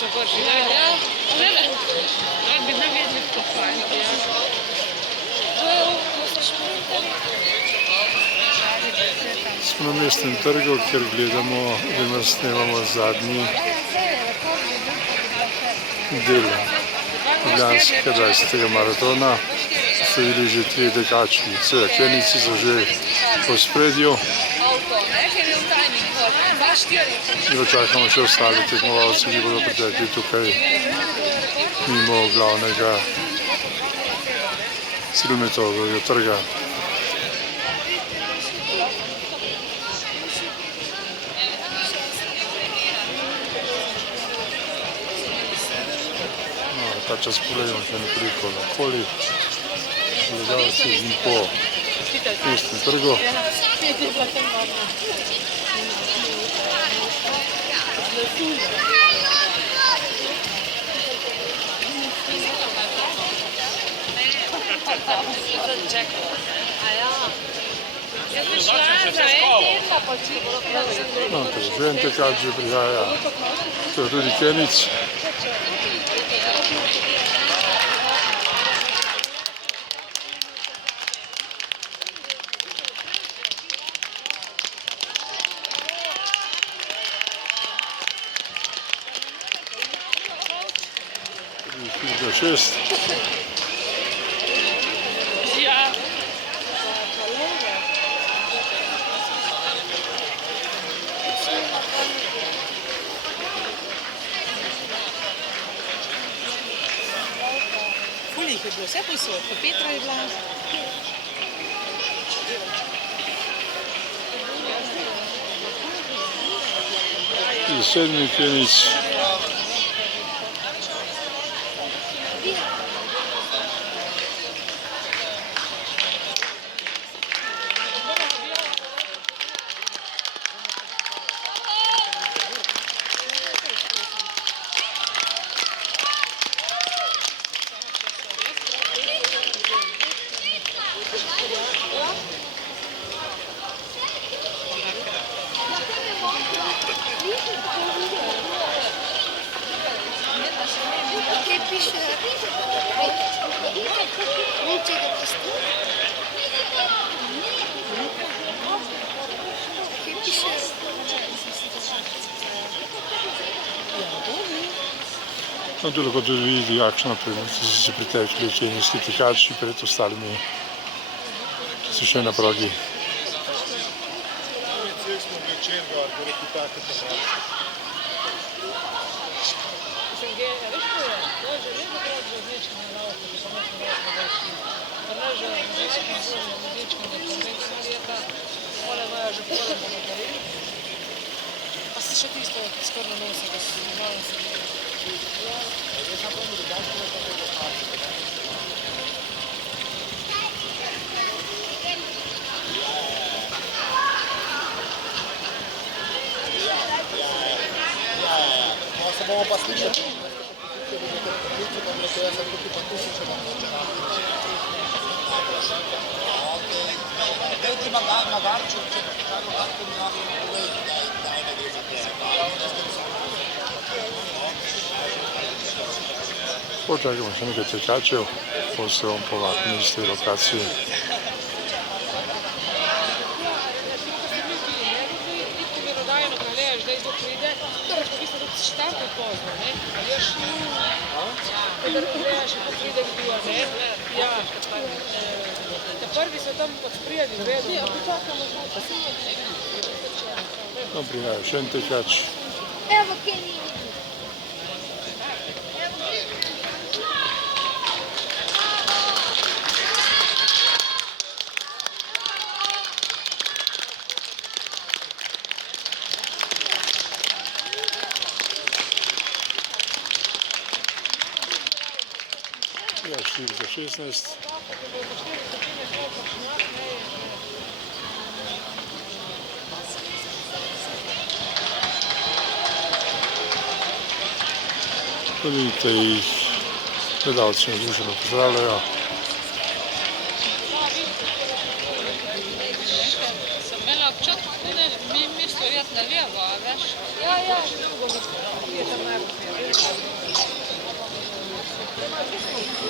so boljši, da ja, gleda. Rad bi navedli pohvaliti, ja. Smo na mestnem trgu, kjer gledamo, oziroma snemamo zadnji del ljubljanskega 20. maratona. So bili že 3 tekači, seveda kenici so že v ospredju. In čakamo še ostali tekmovalci, ki bodo pritekli tukaj mimo glavnega kilometrovega trga. Ta čas pogledamo še nekoliko naokoli, gledalci z njim po mestnem trgu. No, še en tekač že prihaja, to je tudi Kenic. Za 6. Ja. Ful jih je bilo, vse posod, pa Petra je bila. Za 7. Kenic. No, tu lahko tudi vidi, kakšna prednost so se pritekli kenijski tekači pred ostalimi, ki so še na progi. Pa se še tisto skorno nosi, da se malo se se bomo pa slišati. Počakamo še nekaj tekačev, potem se bomo povratili iz te lokacije. Štartno pozno, ne? Veš, kadar gledaš, ko pride kdo, ne? Ja, ta prvi so tam pod sprijedi, vedno. Ja, počakamo zelo. No, prihaja še en tekač. Evo, Kenny. Ja, 4 za 16. Vidite, jih gledalci navdušeno pozdravljajo. Sem imela občutek, da mi stvari na levo, a veš? Ja, je tam najbolj. A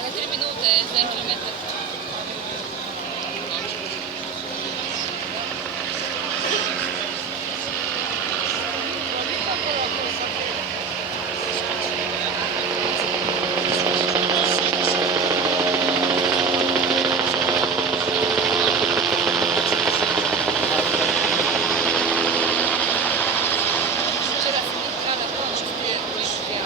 ne 3 minute za 1 kilometar. Včeraj sem iskala konč prije Olimpija.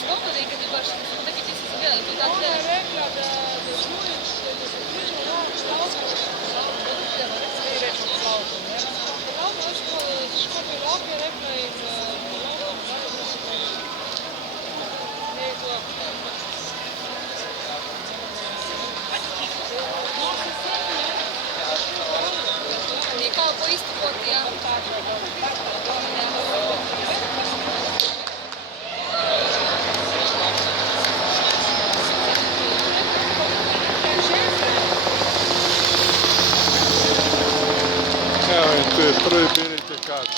Spomno nekaj ti baš, da bi ti se zgledali, to tako je. Rekla, da čuješ, da se križno rok stavka, svi rečemo stavka, ne? Ravno veš, ko škopi roke rekla in Je kao po isti poti, ja. Evo in tu je prvi beli tekač.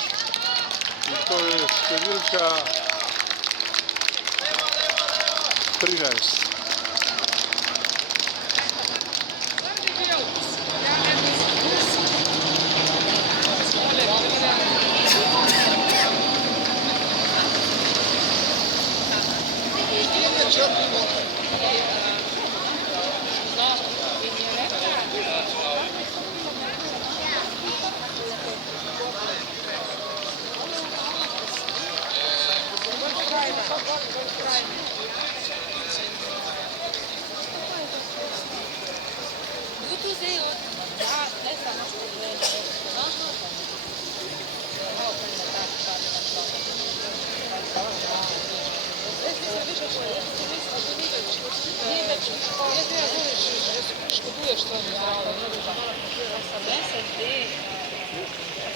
In to je številka 13. Kdo tu zdaj od... Ja, ne znam, naš problem. škoduješ to zdravje. Ne se zdi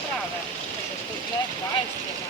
prave, da se tudi ne 20 ima.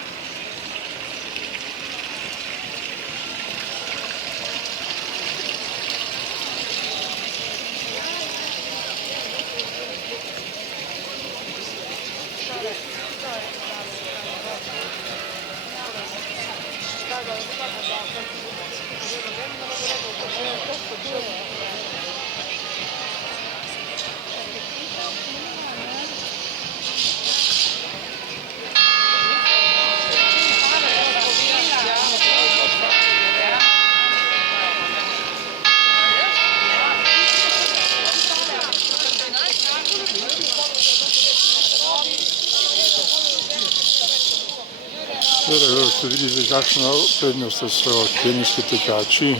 Torej, ste videli, kakšno prednost so kenijski tekači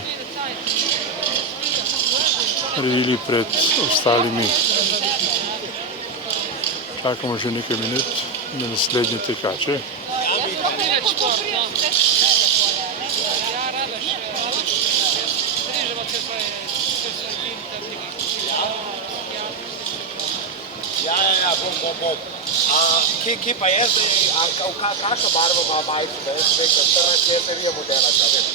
naredili pred ostalimi. Čakamo že nekaj minut na naslednje tekače. Ja, bom. Kje pa je zdaj, kakšno barvo ima majica, da jaz rekel, 14 let ne vidim modela, če veš.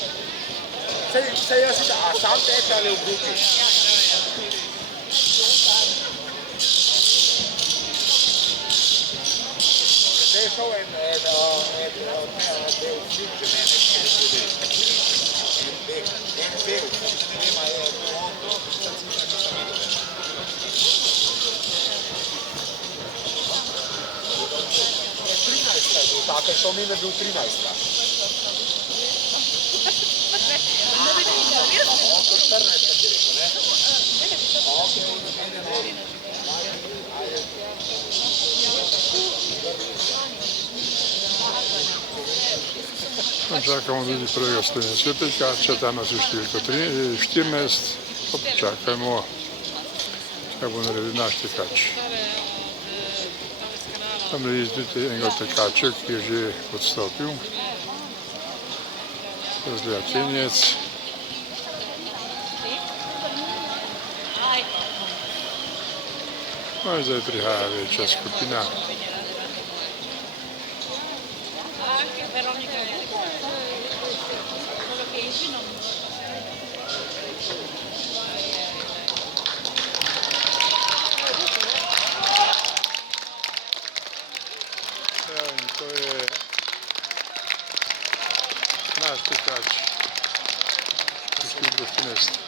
Sej jaz vidim, a sam teče ali v grupi? Zdaj je šel en slip že mene, ki je tudi en beg, ne vem, a je on to, sad si še nisem videl. Tako što mi ne bil 13. On to 14, ti rekel, ne? Ok, čakamo tudi prvega slovenskega tekača, danes je številko 14, pa počakajmo, kaj bo naredil naš tekač. Tam vidite enega tekača, ki je že odstopil, razgleda Kenijec. No in zdaj prihaja večja skupina. In to je naš tekač, gospod Finest.